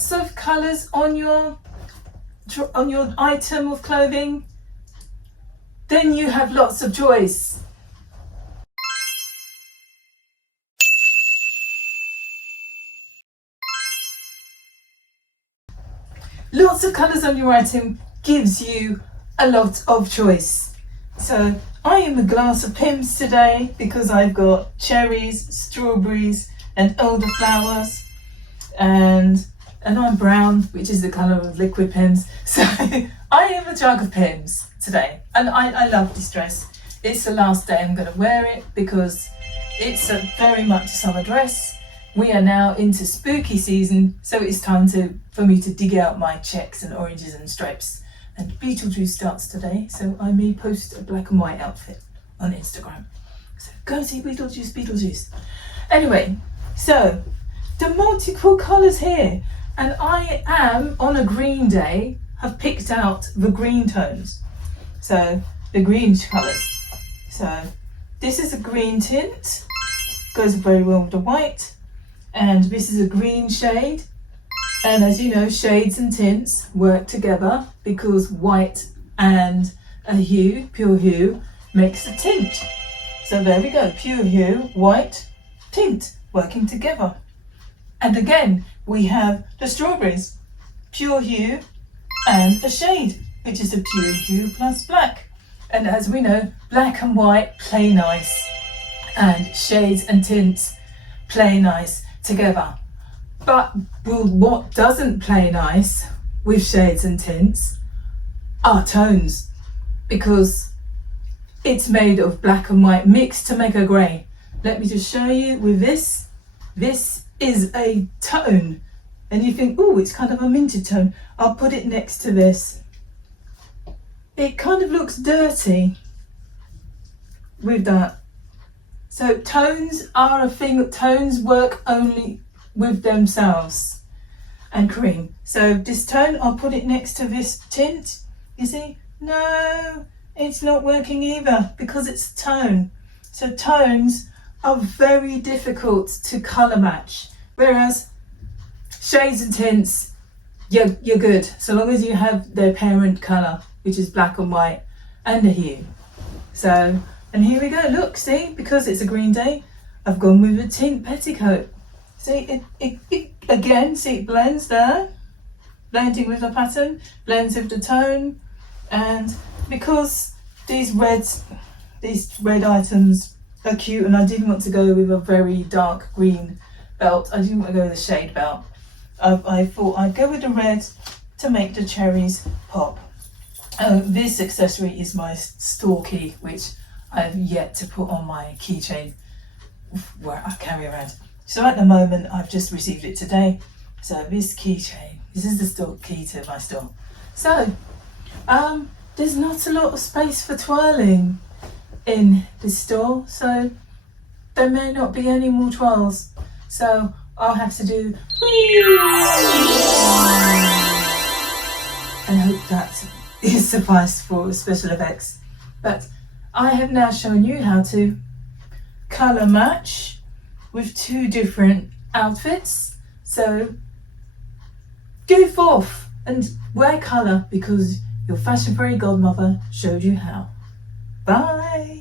lots of colours on your item of clothing, then you have lots of choice. Lots of colours on your item gives you a lot of choice. So I am a glass of Pimms today because I've got cherries, strawberries and elderflowers, and I'm brown, which is the colour of liquid Pimms. So I am a jug of Pimms today, and I love this dress. It's the last day I'm going to wear it because it's a very much a summer dress. We are now into spooky season, so it's time for me to dig out my checks and oranges and stripes. And Beetlejuice starts today, so I may post a black and white outfit on Instagram. So go see Beetlejuice, Beetlejuice. Anyway, so the multiple colours here, and I am on a green day, have picked out the green tones. So the green colours. So this is a green tint, goes very well with the white. And this is a green shade, and as you know, shades and tints work together because white and a hue, pure hue, makes a tint. So there we go, pure hue, white, tint, working together. And again, we have the strawberries, pure hue and a shade, which is a pure hue plus black. And as we know, black and white play nice, and shades and tints play nice together. But what doesn't play nice with shades and tints are tones, because it's made of black and white mixed to make a grey. Let me just show you with this. This is a tone, and you think, oh, it's kind of a minted tone. I'll put it next to this. It kind of looks dirty with that. So tones are a thing. Tones work only with themselves. And cream. So this tone, I'll put it next to this tint. You see? No, it's not working either because it's tone. So tones are very difficult to colour match. Whereas shades and tints, you're good. So long as you have their parent colour, which is black and white, and a hue. So, and here we go, look, see, because it's a green day, I've gone with a tint petticoat. See, it again, see, it blends there, blending with the pattern, blends with the tone, and because these red items are cute, and I didn't want to go with a very dark green belt, I didn't want to go with a shade belt, I thought I'd go with the red to make the cherries pop. This accessory is my store key, which I've yet to put on my keychain where I carry around. So at the moment, I've just received it today. So this keychain, this is the store key to my store. So there's not a lot of space for twirling in this store, so there may not be any more twirls. So I'll have to do and hope that is suffice for special effects. But I have now shown you how to colour match with two different outfits. So go forth and wear colour because your fashion fairy godmother showed you how. Bye.